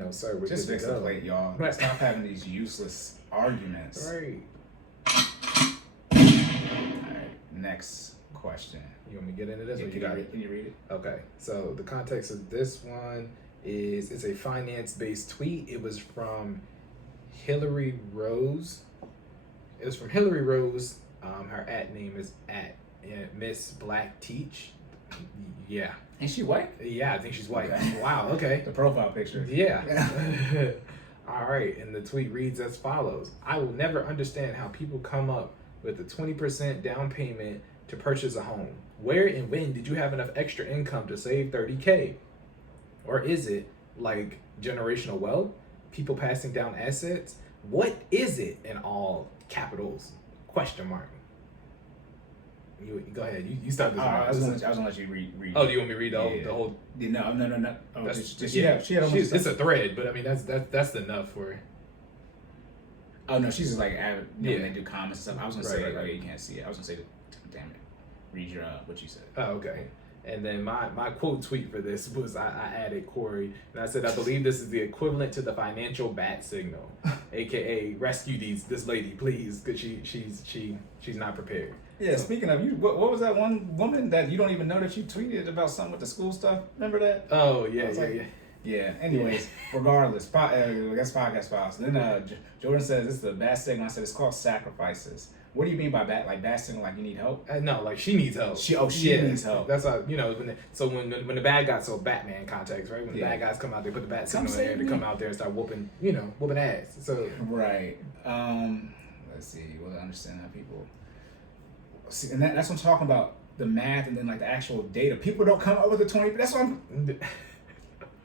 No, sir. We're just good fix to the go. plate, y'all. Right. Stop having these useless arguments. Right. All right. Next question. You want me to get into this? Yeah, Or you got it? Can you read it? Okay. So the context of this one is it's a finance-based tweet. It was from Hillary Rose. It was from Hillary Rose. Her @ name is Miss Black Teach. Yeah. Is she white? Yeah, I think she's white. Okay. Wow. Okay. The profile picture. Yeah. All right. And the tweet reads as follows: I will never understand how people come up with a 20% down payment to purchase a home. Where and when did you have enough extra income to save $30K? Or is it like generational wealth? People passing down assets? What is it in all capitals? Question mark. You go ahead. You start this. I was gonna let you read. Oh, do you want me to read the whole? No. Oh, That's, she had almost. It's a thread, but I mean that's enough for. Oh no, she's just like avid. Yeah. When they do comments and stuff. I was gonna Right, say, right, oh right. yeah, you can't see it. I was gonna say, damn it, read your what you said. Oh, okay. And then my quote tweet for this was I added Cory and I said I believe this is the equivalent to the financial bat signal, aka rescue this lady please because she's not prepared. Yeah, speaking of you, what was that one woman that you don't even know that you tweeted about something with the school stuff? Remember that? Oh yeah. Yeah. Anyways, regardless, I guess podcast files. Then Jordan says this is the bad signal. I said it's called sacrifices. What do you mean by bad? Like bad signal? Like you need help? No, like she needs help. She needs help. That's how when the bad guys, so Batman context, right? When the bad guys come out, they put the bat signal in there to come out there and start whooping ass. So right. Let's see. Well, I understand how people. See, and that's what I'm talking about. The math and then like the actual data. People don't come up with the 20. That's what I'm.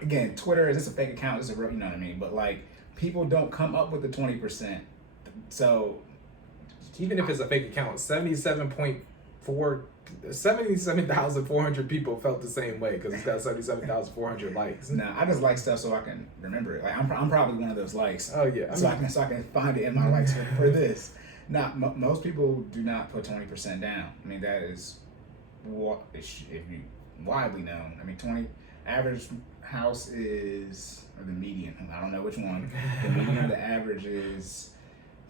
Again, Twitter is just a fake account. It's a real, you know what I mean. But like, people don't come up with the 20%. So. Even if it's a fake account, 77,400 people felt the same way because it's got 77,400 likes. Nah, I just like stuff so I can remember it. Like I'm probably one of those likes. Oh yeah, so I can find it in my likes for this. Most people do not put 20% down. I mean that is what if you widely known. I mean 20 average house is or the median. I don't know which one. The median of the average is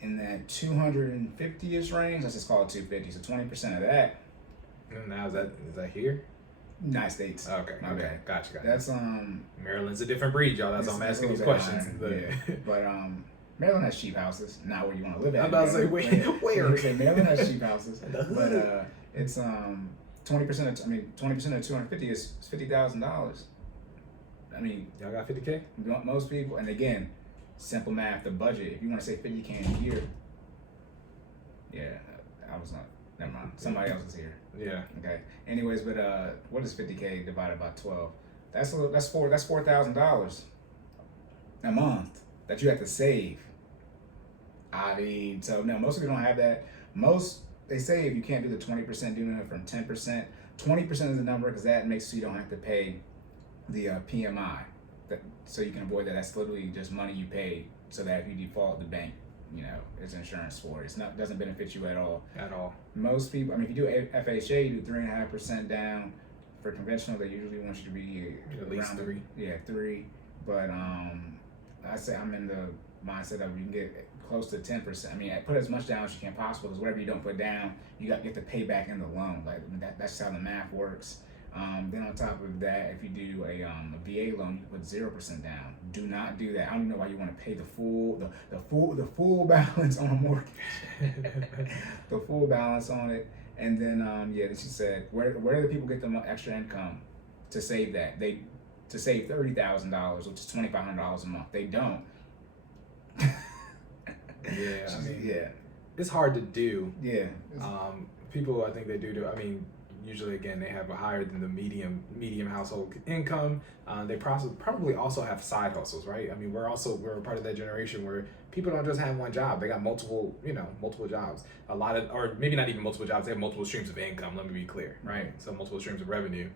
in that 250-ish range. Let's just call it 250. So 20% of that. Now is that here? United States. Okay. Gotcha. That's Maryland's a different breed, y'all. That's why I'm asking these questions. Yeah. But Maryland has cheap houses. Not where you want to live at. I'm about to say where? Maryland has cheap houses. But it's 20% of 250 is $50,000. I mean, y'all got 50K? Most people, and again, simple math, the budget, if you want to say $50K in a year, I was not, never mind. Somebody else is here. Yeah. Okay. Anyways, but what is 50K divided by 12? That's $4,000 a month that you have to save. I mean, so no, most people don't have that. They say if you can't do the 20%, doing it from 10%. 20% is the number because that makes so you don't have to pay the PMI. So you can avoid that. That's literally just money you pay so that if you default, the bank, it's insurance for it. Doesn't benefit you at all. At all. Most people, if you do FHA, you do 3.5% down. For conventional, they usually want you to be at least 3. Yeah, 3. But I say I'm in the mindset of you can get close to 10%. I mean, put as much down as you can possible because whatever you don't put down, you got to get the payback in the loan. Like that's how the math works. Then on top of that, if you do a VA loan, you can put 0% down. Do not do that. I don't know why you want to pay the full balance on a mortgage, the full balance on it. And then she said, where do the people get the extra income to save that? To save $30,000, which is $2,500 a month. They don't. It's hard to do. Yeah. People, I think they do. I mean, usually again they have a higher than the medium household income. They probably also have side hustles, right? I mean, we're a part of that generation where people don't just have one job; they got multiple jobs. Or maybe not even multiple jobs. They have multiple streams of income. Let me be clear, right? So multiple streams of revenue.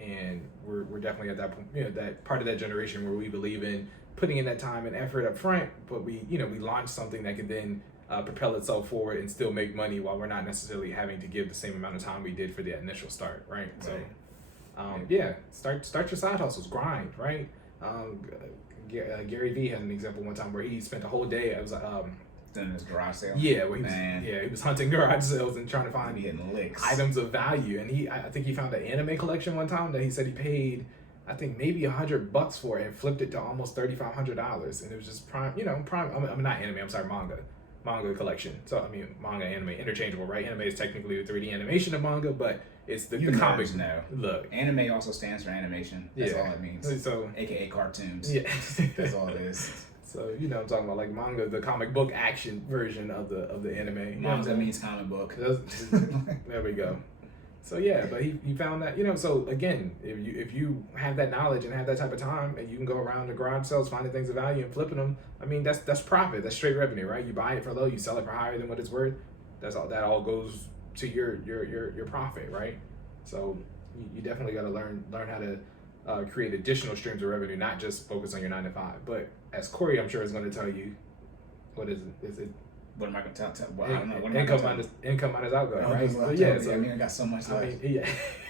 And we're definitely at that point, that part of that generation where we believe in putting in that time and effort up front, but we launch something that can then propel itself forward and still make money while we're not necessarily having to give the same amount of time we did for the initial start, right? So, start your side hustles, grind, right? Gary Vee had an example one time where he spent a whole day. It was in his garage sale. Yeah, where he was hunting garage sales and trying to find hitting licks. items of value. And I think he found an anime collection one time that he said he paid, I think maybe $100 for it and flipped it to almost $3,500. And it was just prime. I mean, not anime. I'm sorry, manga collection. So I mean, manga, anime, interchangeable, right? Anime is technically the 3D animation of manga, but it's the comics. No, look, anime also stands for animation. That's all it means. So, AKA cartoons. Yeah, that's all it is. So I'm talking about like manga, the comic book action version of the anime. Manga means comic book. There we go. So yeah, but he found that, so again, if you have that knowledge and have that type of time and you can go around the garage sales finding things of value and flipping them, I mean that's profit, that's straight revenue, right? You buy it for low, you sell it for higher than what it's worth. That all goes to your profit, right? So you definitely got to learn how to create additional streams of revenue, not just focus on your 9 to 5. But as Cory, I'm sure, is going to tell you, what is it? Is it? What am I going to tell? Well, I don't know. What income minus outgo, right? So, yeah. So, I mean, I got so much left. Yeah.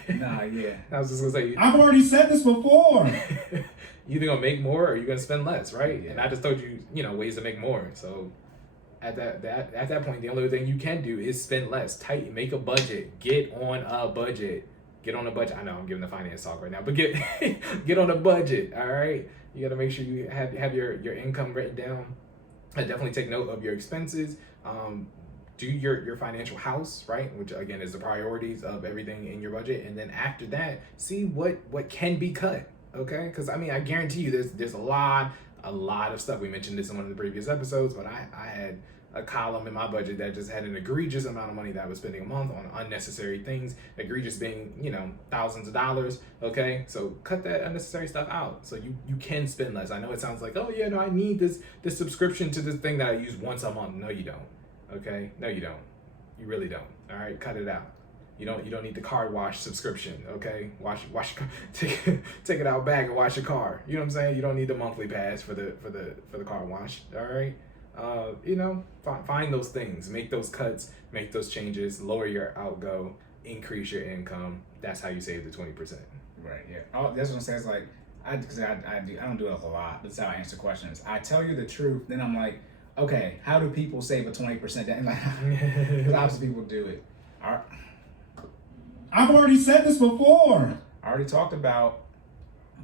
Nah, yeah. I was just going to say. I've already said this before. You're either going to make more or you're going to spend less, right? Yeah. And I just told you, ways to make more. So at that point, the only thing you can do is spend less. Make a budget. Get on a budget. I know I'm giving the finance talk right now, but get on a budget. All right. You got to make sure you have your income written down. Definitely take note of your expenses. Do your financial house, right? Which again is the priorities of everything in your budget. And then after that, see what can be cut. Okay. Because I mean, I guarantee you there's a lot of stuff. We mentioned this in one of the previous episodes, but I had a column in my budget that just had an egregious amount of money that I was spending a month on unnecessary things, egregious being, thousands of dollars. Okay. So cut that unnecessary stuff out. So you can spend less. I know it sounds like, oh yeah, no, I need this subscription to this thing that I use once a month. No, you don't. Okay. No, you don't. You really don't. All right. Cut it out. You don't need the car wash subscription. Okay. Wash take it out back and wash your car. You know what I'm saying? You don't need the monthly pass for the car wash. All right. Find those things, make those cuts, make those changes, lower your outgo, increase your income. That's how you save the 20%. Right. Yeah. Oh, that's what I'm saying. It's like I don't do it a lot. That's how I answer questions. I tell you the truth, then I'm like, okay, how do people save a 20%? And like, because obviously people do it. All right. I've already said this before. I already talked about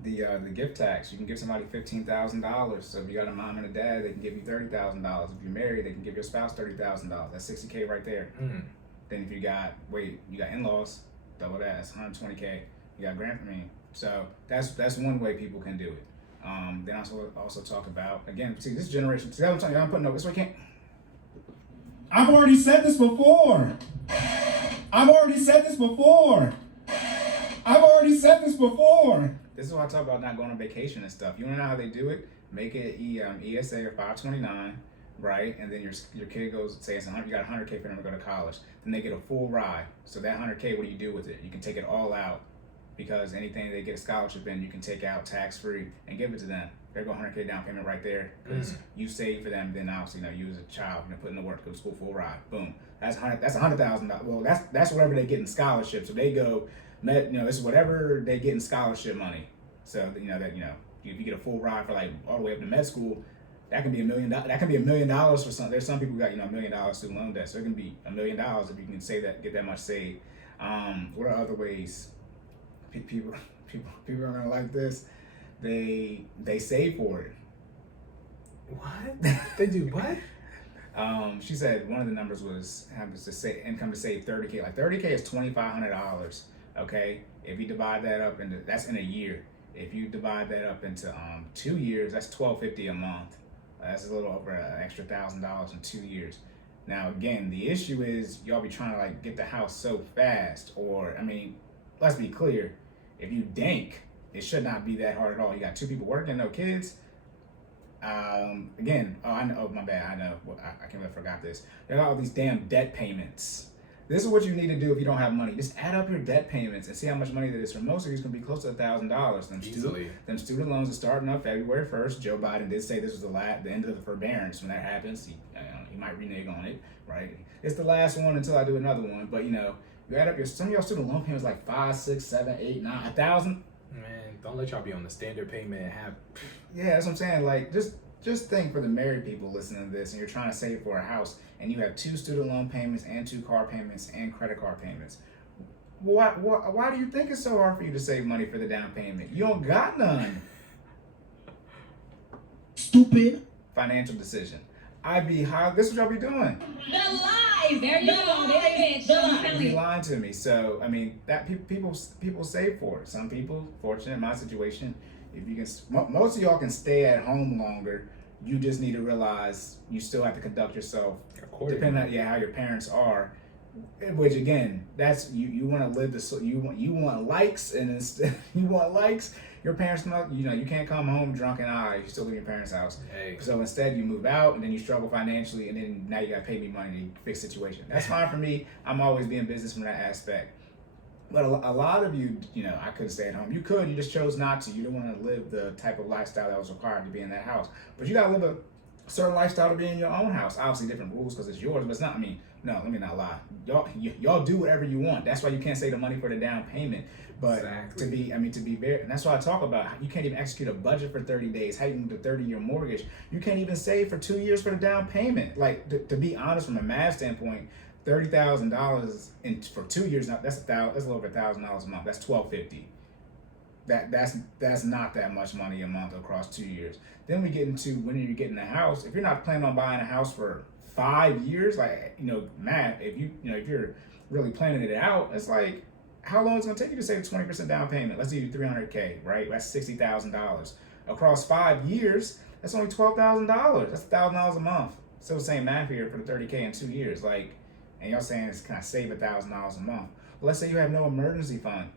the gift tax. You can give somebody $15,000. So if you got a mom and a dad, they can give you $30,000. If you're married, they can give your spouse $30,000. That's $60K right there. Mm. Then if you got in-laws, double that. That's $120K. You got grandparents. So that's one way people can do it. Then also talk about, again, see this generation. See, I'm telling you, I'm putting up. This way can't. I've already said this before. I've already said this before. I've already said this before. This is why I talk about not going on vacation and stuff. You want to know how they do it? Make it ESA or 529, right? And then your kid goes, say it's 100, you got 100K for them to go to college. Then they get a full ride. So that 100K, what do you do with it? You can take it all out, because anything they get a scholarship in, you can take out tax-free and give it to them. There go 100K down payment right there, because you save for them. Then obviously, you as a child, put in the work, go to school, full ride, boom. That's $100,000. Well, that's whatever they get in scholarship. So they go. It's whatever they get in scholarship money. So if you get a full ride for like all the way up to med school, that can be $1 million. That can be $1 million for some. There's some people who got $1 million student loan debt, so it can be $1 million if you can get that much saved. What are other ways? People are gonna like this. They save for it. What? They do what? She said one of the numbers was income to save $30K. Like $30K is $2,500. Okay, if you divide that up into, that's in a year. If you divide that up into 2 years, that's $1,250 a month. That's a little over an extra $1,000 in 2 years. Now again, the issue is y'all be trying to get the house so fast. Or let's be clear. If you dank, it should not be that hard at all. You got 2 people working, no kids. Again, I know. Oh, my bad. I know. I can't believe I forgot this. There are all these damn debt payments. This is what you need to do if you don't have money. Just add up your debt payments and see how much money that is. For most of you, it's going to be close to $1,000. Easily. Them student loans are starting up February 1st. Joe Biden did say this was the end of the forbearance. When that happens, he might renege on it, right? It's the last one until I do another one. But you add up some of your student loan payments like 5, 6, 7, 8, 9, 1,000. Man, Don't let y'all be on the standard payment and have. Yeah, that's what I'm saying. Like, just think for the married people listening to this, and you're trying to save for a house, and you have 2 student loan payments and 2 car payments and credit card payments. Why do you think it's so hard for you to save money for the down payment? You don't got none. Stupid. Financial decision. This is what y'all be doing. The lies. There you go. The You be lying to me. So I mean, that people save for it. Some people, fortunate in my situation, if you can, most of y'all can stay at home longer. You just need to realize you still have to conduct yourself depending on how your parents are. Which again, that's you want to live you want likes, and instead you want likes. Your parents know, you can't come home drunk and you still live in your parents' house. Hey. So instead you move out, and then you struggle financially, and then now you got to pay me money to fix the situation. That's fine for me. I'm always being business from that aspect. But a lot of you, I couldn't stay at home. You could, you just chose not to. You didn't want to live the type of lifestyle that was required to be in that house. But you got to live a certain lifestyle to be in your own house. Obviously different rules because it's yours, but it's not, no, let me not lie. Y'all do whatever you want. That's why you can't save the money for the down payment. But exactly. to be very, and that's what I talk about. You can't even execute a budget for 30 days. How you can do a 30-year mortgage? You can't even save for 2 years for the down payment. Like to be honest, from a math standpoint, $30,000 for 2 years now, that's a little over $1,000 a month. That's $1,250. That's not that much money a month across 2 years. Then we get into when you're getting a house. If you're not planning on buying a house for 5 years, like math, if you're really planning it out, it's like, how long is it gonna take you to save 20% down payment? Let's do $300K, right? That's $60,000 across 5 years. That's only $12,000. That's $1,000 a month. Still the same math here for the 30K in 2 years. Like, and y'all saying it's kind of save $1,000 a month. Well, let's say you have no emergency fund.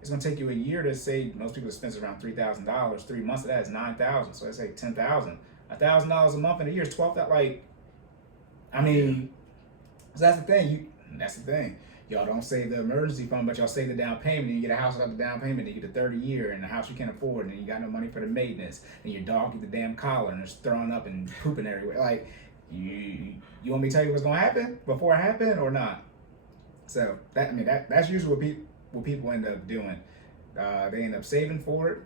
It's gonna take you a year to save. Most people's expenses around $3,000. 3 months of that is $9,000. So let's say $10,000. $1,000 a month in a year is $12,000. Like, so that's the thing. That's the thing. Y'all don't save the emergency fund, but y'all save the down payment. And you get a house without the down payment. Then you get the 30 year and the house you can't afford, and you got no money for the maintenance. And your dog get the damn collar and it's throwing up and pooping everywhere. Like, you want me to tell you what's gonna happen before it happened or not? So that's usually what people end up doing. They end up saving for it.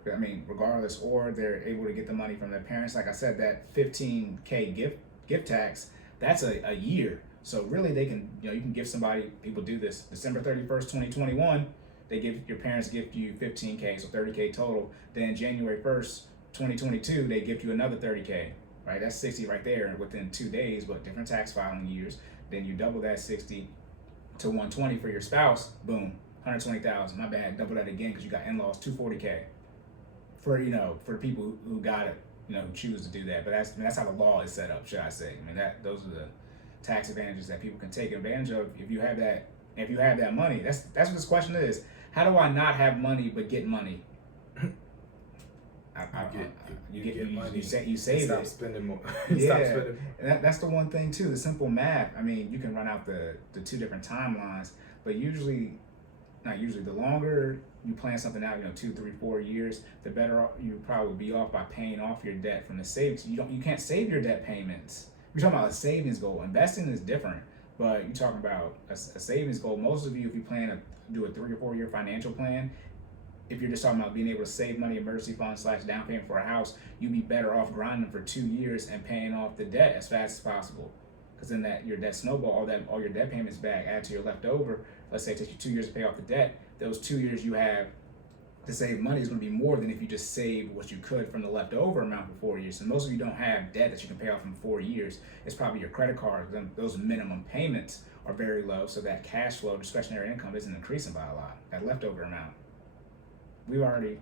Regardless, or they're able to get the money from their parents. Like I said, that $15K gift tax, that's a year. So really, they can, you can give somebody. People do this. December 31st, 2021, your parents gift you $15K, so $30K total. Then January 1st, 2022, they gift you another $30K. Right, that's $60 right there within 2 days, but different tax filing years. Then you double that $60 to $120 for your spouse. Boom, $120,000. My bad, double that again because you got in-laws, $240K. For the people who got it, who choose to do that. But that's how the law is set up, should I say? Those are the tax advantages that people can take advantage of if you have that. If you have that money, that's what this question is. How do I not have money but get money? You get money. You save it. Stop spending more. Stop spending. And that's the one thing too. The simple math. You can run out the 2 different timelines, but the longer you plan something out, 2, 3, 4 years, the better you probably be off by paying off your debt from the savings. You can't save your debt payments. We're talking about a savings goal. Investing is different, but you're talking about a savings goal. Most of you, if you plan to do a 3 or 4 year financial plan, if you're just talking about being able to save money, emergency fund / down payment for a house, you'd be better off grinding for 2 years and paying off the debt as fast as possible. Because then your debt snowball, all your debt payments back, add to your leftover. Let's say it takes you 2 years to pay off the debt. Those 2 years you have to save money is going to be more than if you just saved what you could from the leftover amount for 4 years. So most of you don't have debt that you can pay off in 4 years. It's probably your credit card. Those minimum payments are very low, so that cash flow, discretionary income, isn't increasing by a lot. That leftover amount. We've already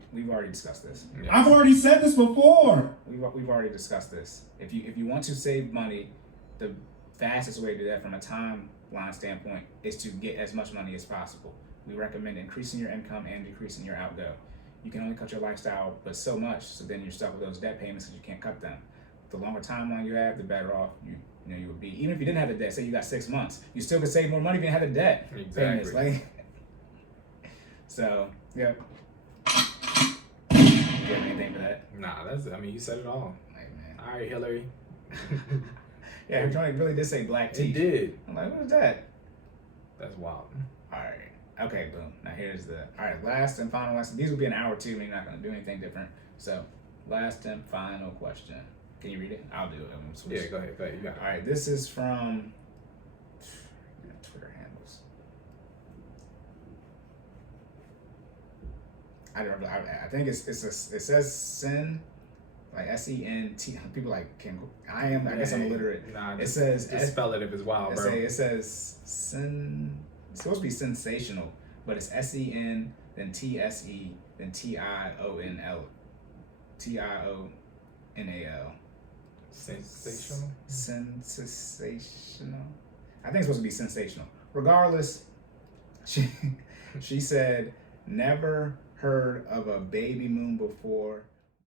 discussed this. Yes. I've already said this before. We've already discussed this. If you want to save money, the fastest way to do that from a timeline standpoint is to get as much money as possible. We recommend increasing your income and decreasing your outgo. You can only cut your lifestyle but so much, so then you're stuck with those debt payments because you can't cut them. The longer timeline you have, the better off you would be. Even if you didn't have the debt, say you got 6 months, you still could save more money if you didn't have the debt. Exactly. So, yep. You have anything for that? Nah, you said it all. Like, man. All right, Hillary. Yeah, her joint really did say black tea. It did. I'm like, what is that? That's wild. All right. Okay, boom. Now here's the all right. Last and final lesson. These will be an hour too. We're not gonna do anything different. So, last and final question. Can you read it? I'll do it. I'm gonna switch. Yeah, go ahead. You got it. All right. This is from Twitter handles. I don't know. I think it says sin, like SENT. People like can. I am. I guess I'm illiterate. Nah, It says just spell it if it's wild, bro. It says sin. It's supposed to be sensational, but it's SEN, then TSE, then TIONL, TIONAL. Sensational. Sensational. I think it's supposed to be sensational. Regardless, she said never heard of a baby moon before.